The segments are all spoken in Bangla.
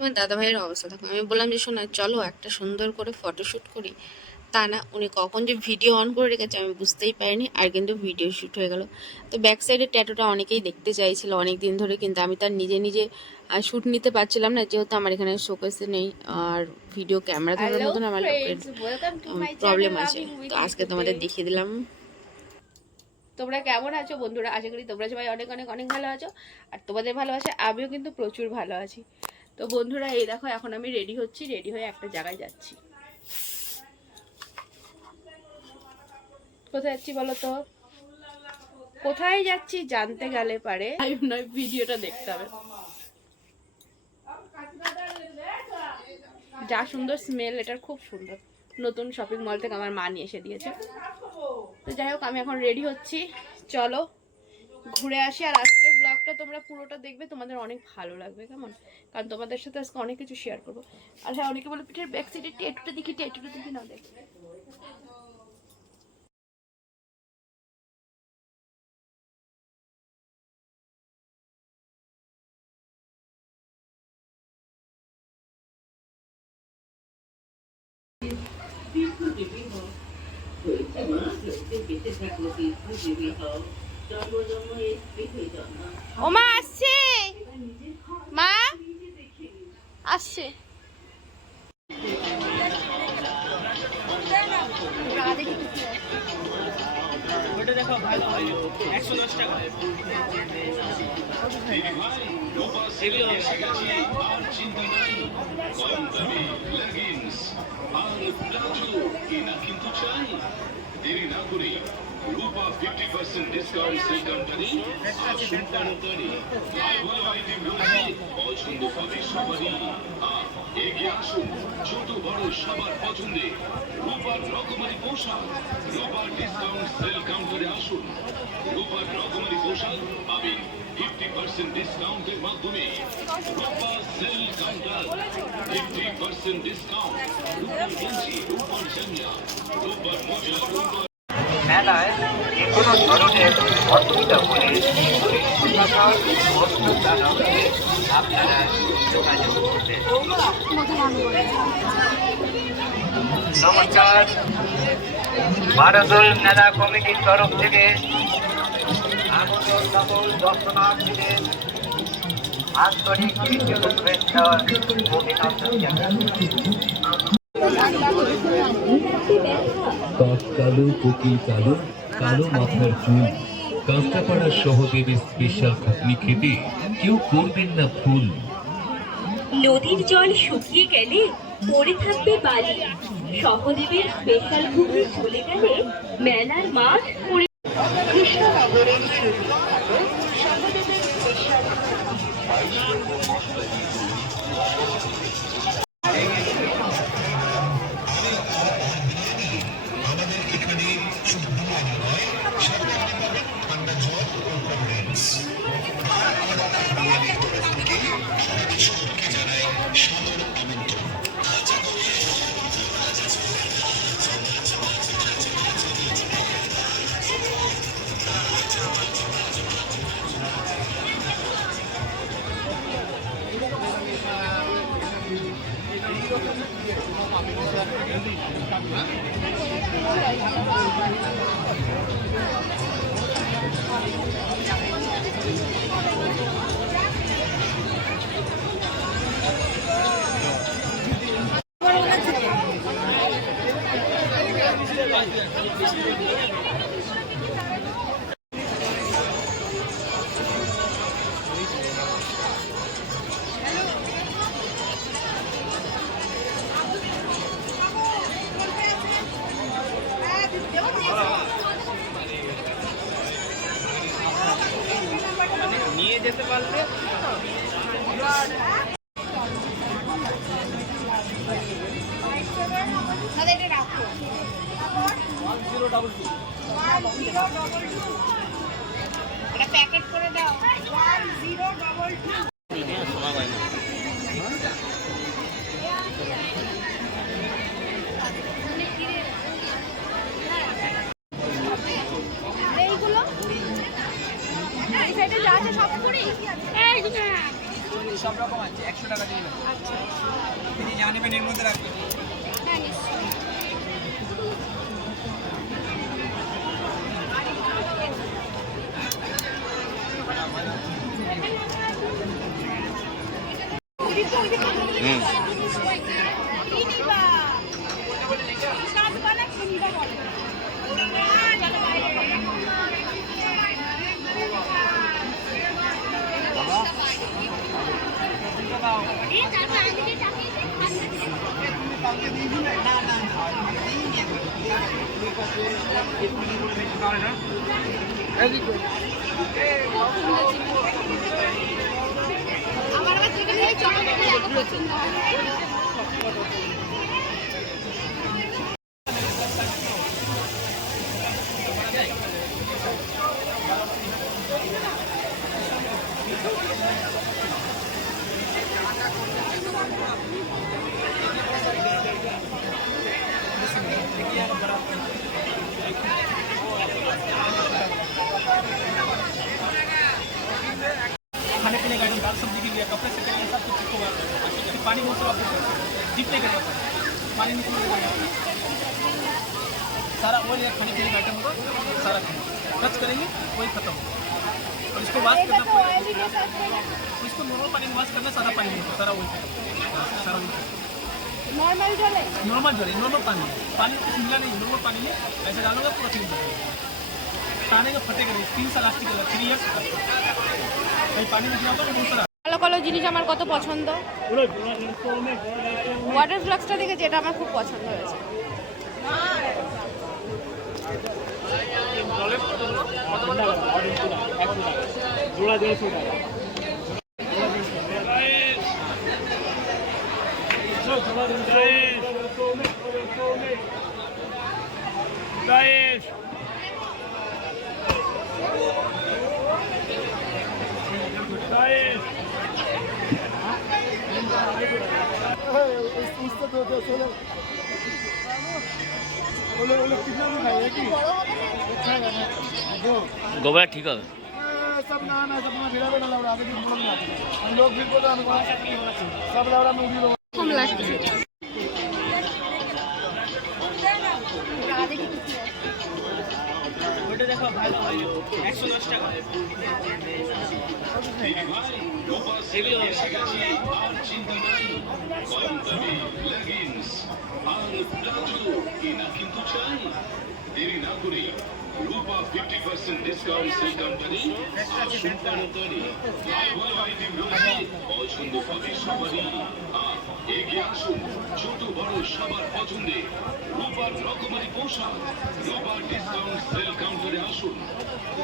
তোমার দাদাভাইয়ের অবস্থা দেখো। আমি বললাম যে শোনা চলো একটা সুন্দর করে ফটোশ্যুট করি, তা না উনি কখন যে ভিডিও অন করে রেখেছে আমি বুঝতেই পারিনি, আর কিন্তু ভিডিও শ্যুট হয়ে গেল। তো ব্যাক সাইডের ট্যাটুটা অনেকেই দেখতে চাইছিল অনেক দিন ধরে, কিন্তু আমি তার নিজে নিজে শ্যুট নিতে পারছিলাম না, যেহেতু আমার এখানে শোকেসে নেই আর ভিডিও ক্যামেরা ধরার হ্যালো মতন আমার লোকের friends, welcome to my problem channel আছে। লাভিং তো উইথ আজকে মিতুতে। তোমাদের দেখিয়ে দিলাম। তোমরা কেমন আছো বন্ধুরা? আশা করি তোমরা সবাই অনেক অনেক অনেক ভালো আছো, আর তোমাদের ভালোবাসা আমিও কিন্তু প্রচুর ভালো আছি। তো বন্ধুরা এই দেখো, এখন আমি রেডি হচ্ছি, রেডি হয়ে একটা জায়গায় যাচ্ছি। কোথায় যাচ্ছি বলো তো? কোথায় যাচ্ছি জানতে গেলে পারে নয়, ভিডিওটা দেখতে হবে। যা সুন্দর স্মেল, এটার খুব সুন্দর। নতুন শপিং মল থেকে আমার মা নিয়ে এসে দিয়েছে। তো যাই হোক, আমি এখন রেডি হচ্ছি, চলো ঘুরে আসি। আর আজকের ব্লগটা তোমরা পুরোটা দেখবে, তোমাদের অনেক ভালো লাগবে, কেমন? কারণ তোমাদের সাথে আজকে অনেক কিছু শেয়ার করবো। আর হ্যাঁ, অনেকে বলে পিঠের ব্যাক সাইডে টেটুটা দেখি, টেটুটা দেখি, না দেখ। ও মা আসছে, মা আসছে। রূপা 50% ডিসকাউন্ট সেল কোম্পানি আসুন তাড়াতাড়ি। পছন্দ হবে সবারই, এগিয়ে আসুন, ছোট বড় সবার পছন্দে রূপার রকমারি পোশাক। রূপার ডিসকাউন্ট সেল কাউন্টারে আসুন। রূপার রকমারি পোশাক পাবেন 50% ডিসকাউন্টের মাধ্যমে। রূপা সেল কাউন্টার, 50% ডিসকাউন্ট। রূপার গেঞ্জি, রূপার জাঙ্গিয়া, রূপার মোজা, রূপার মেলায় যে কোনো ধরনের অসুবিধা হলে আপনারা যোগাযোগ করবেন। নমস্কার, বারোদল মেলা কমিটির তরফ থেকে আগত সকল দর্শনার্থীদের আন্তরিক শুভেচ্ছা অভিনন্দন জানাচ্ছি। কাক কালো, কোকিল কালো, কালো মাথার চুল, কাঁচরাপাড়ার সহদেবের স্পেশাল ঘুগনি খেতে কেউ করবেন না ভুল। নদীর জল শুকিয়ে গেলে পড়ে থাকবে বালি, সহদেবের স্পেশাল ঘুগনি চলে গেলে মেলার মাঠ পড়ে। কৃষ্ণনগরের ছবি সহদেবের স্পেশাল নিয়ে যেতে পারলে প্যাকেট করে দাও 1022। এইগুলো এই সাইডে যা আছে সব করি, এই না সব রকম আছে 100 টাকা দিয়ে নেবেন। আচ্ছা আপনি যা নেবেন এর মধ্যে রাখবেন। হ্যাঁ নিশ্চয়ই। আমার আবার চিকেন দিয়ে চকলেট এত পছন্দ হয়। खाने पीने का आइटम दाल सब्जी के लिए कपड़े से करेंगे सब कुछ होगा। पानी बहुत सारा डीप नहीं करेगा पानी निकलेगा सारा ऑयल या खाने पीने का आइटम होगा सारा टच करेंगे वही खत्म और इसको वॉश करना इसको नॉर्मल पानी में वॉश करना सारा पानी नहीं होता सारा ऑयल सारा ऑयल নর্মাল জলে नॉर्मल जल नॉर्मल पानी पानी कुछ मिला नहीं नॉर्मल पानी में ऐसे डालोगे पूरा क्लीन कर पानी का फटेगा नहीं 3 साल लास्टिक 3 इयर्स कहीं पानी में गिरा तो दूसरा কালো কালো জিনিস আমার কত পছন্দ। ওয়াটার ফ্লাক্সটা দেখেছি, এটা আমার খুব পছন্দ হয়েছে। जोड़ा 150 টাকা গোবরা ঠিক হবে सब ना ना सब ना भिड़ा ना लौड़ा आगे भी बोल ना हम लोग भी बोल हम सब लौड़ा में भी কম লাগছে। ওটা দেখো ভালো 110 টাকা এগুলো এসে গেছে আর চিন্তা নাই কম দামে লেগিংস আর প্লাজো কিনা কিন্তু চাই দেরি না করে রূপা 50% ডিসকাউন্ট সেল কোম্পানি আসুন তাড়াতাড়ি ভালো আইটেম রয়েছে পছন্দ হবে সবারই এগিয়ে আসুন ছোট বড় সবার পছন্দে রূপার রকমারি পোশাক রূপার ডিসকাউন্ট সেল কাউন্টারে আসুন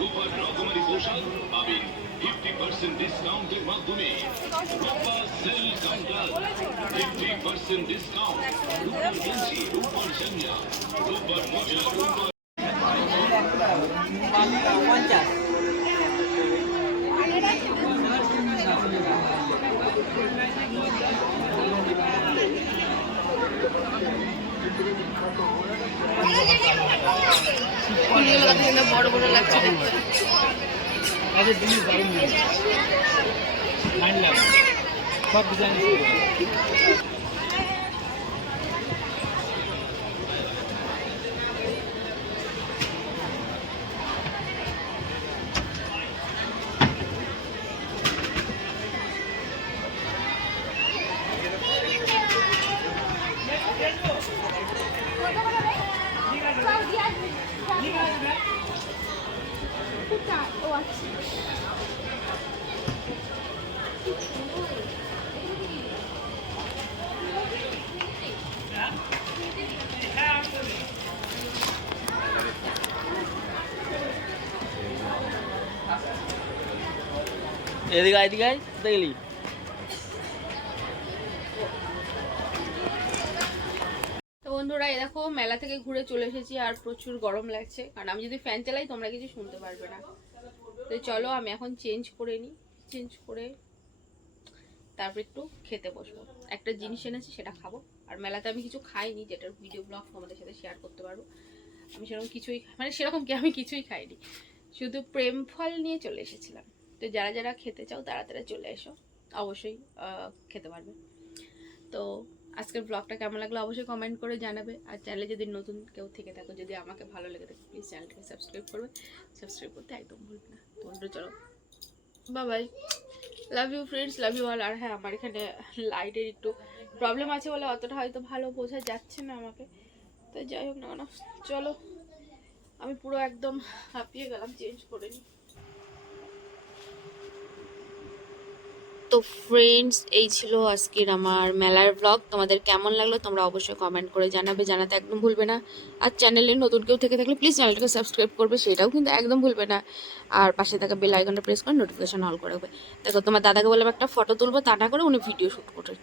রূপার রকমারি পোশাক পাবেন 50% ডিসকাউন্টের মাধ্যমে রূপা সেল কাউন্টার 50% ডিসকাউন্ট রূপার গেঞ্জি রূপার জাঙ্গিয়া রূপার মোজা রূপার ফুলগুলো কত সুন্দর বড় বড় লাগছে দেখতে। আগে দিন দারুণ লাইন লাগ সব ডিজাইন এদিকে এদিকে দেখলি তো বন্ধুরা এই দেখো মেলা থেকে ঘুরে চলে এসেছি আর প্রচুর গরম লাগছে, কারণ আমি যদি ফ্যান চালাই তোমরা কিছু শুনতে পারবে না। তো চলো আমি এখন চেঞ্জ করে নিই, চেঞ্জ করে তারপর একটু খেতে বসবো। একটা জিনিস এনেছি সেটা খাবো, আর মেলাতে আমি কিছু খাইনি যেটার ভিডিও ব্লগ তোমাদের সাথে শেয়ার করতে পারবো। আমি সেরকম কিছুই মানে সেরকম কি আমি কিছুই খাইনি, শুধু প্রেম ফল নিয়ে চলে এসেছিলাম। তো যারা যারা খেতে চাও তারা তারা চলে এসো, অবশ্যই খেতে পারবে। তো আজকের ব্লগটা কেমন লাগলো অবশ্যই কমেন্ট করে জানাবে। আর চ্যানেলে যদি নতুন কেউ থেকে থাকো, যদি আমাকে ভালো লেগে থাকে, প্লিজ চ্যানেলটাকে সাবস্ক্রাইব করবে। সাবস্ক্রাইব করতে একদম ভুলবে না। তো বন্ধুরা চলো, bye bye, love you friends, love you all. আর হ্যাঁ, আমার এখানে লাইটের একটু প্রবলেম আছে বলে অতটা হয়তো ভালো বোঝা যাচ্ছে না আমাকে। তো যাই হোক না কেন, চলো, আমি পুরো একদম হাঁপিয়ে গেলাম, চেঞ্জ করে নিই। তো ফ্রেন্ডস, এই ছিল আজকের আমার মেলার ব্লগ। তোমাদের কেমন লাগলো তোমরা অবশ্যই কমেন্ট করে জানাবে, জানাতে একদম ভুলবে না। আর চ্যানেলে নতুন কেউ থেকে থাকলে প্লিজ চ্যানেলটাকে সাবস্ক্রাইব করবে, সেটাও কিন্তু একদম ভুলবে না। আর পাশে থাকা বেল আইকনটা প্রেস করে নোটিফিকেশন অল করে দেবে। দেখো, তোমার দাদাকে বললাম একটা ফটো তুলবো, তা না করে উনি ভিডিও শ্যুট করে